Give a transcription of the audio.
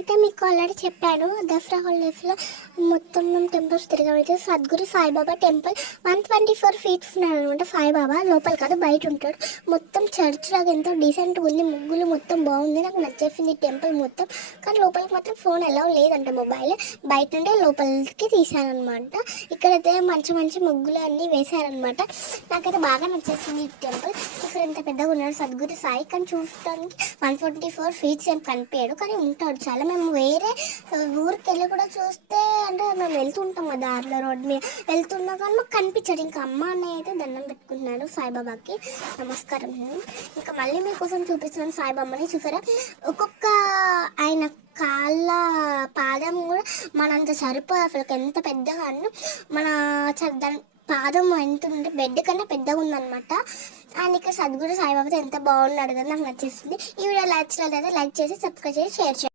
నేనైతే మీకు ఆల్రెడీ చెప్పాను దసరా హాలిడేస్లో మొత్తం మేము టెంపుల్స్ తిరిగామైతే సద్గురు సాయిబాబా టెంపుల్ 124 ఫీట్స్ ఉన్నాడు అనమాట. సాయిబాబా లోపల కాదు బయట ఉంటాడు. మొత్తం చర్చ్ లాగా ఎంతో డీసెంట్గా ఉంది, ముగ్గులు మొత్తం బాగుంది, నాకు నచ్చేసింది టెంపుల్ మొత్తం. కానీ లోపలికి మాత్రం ఫోన్ ఎలా లేదంట, మొబైల్ బయట నుండే లోపలికి తీశారనమాట. ఇక్కడైతే మంచి మంచి ముగ్గులు అన్నీ వేశారనమాట. నాకైతే బాగా నచ్చేసింది ఈ టెంపుల్. ఇక్కడ ఎంత పెద్దగా ఉన్నాడు సద్గురు సాయి, కానీ చూడటానికి 124 ఫీట్స్ ఏం కనిపించాడు కానీ ఉంటాడు చాలా. మేము వేరే ఊరికి వెళ్ళి కూడా చూస్తే అంటే మేము వెళ్తుంటాం కదా దారిలో రోడ్డు మీద వెళ్తున్నా కానీ మాకు కనిపించాడు. ఇంకా అమ్మ అన్నయ్య అయితే దండం పెట్టుకుంటున్నాడు సాయిబాబాకి, నమస్కారం. ఇంకా మళ్ళీ మీకోసం చూపిస్తున్నాను సాయిబాబాని. చూసారా ఒక్కొక్క ఆయన కాళ్ళ పాదం కూడా మనంత సరిపోదు అసలు, ఎంత పెద్దగా అన్న మన దాని పాదం ఎంత ఉంటే బెడ్ కన్నా పెద్దగా ఉందన్నమాట. అండ్ ఇక్కడ సద్గురు సాయిబాబాతో ఎంత బాగున్నాడు కదా, నాకు నచ్చేస్తుంది. ఈ వీడియో లైక్ చేసి సబ్స్క్రైబ్ చేసి షేర్ చేయండి.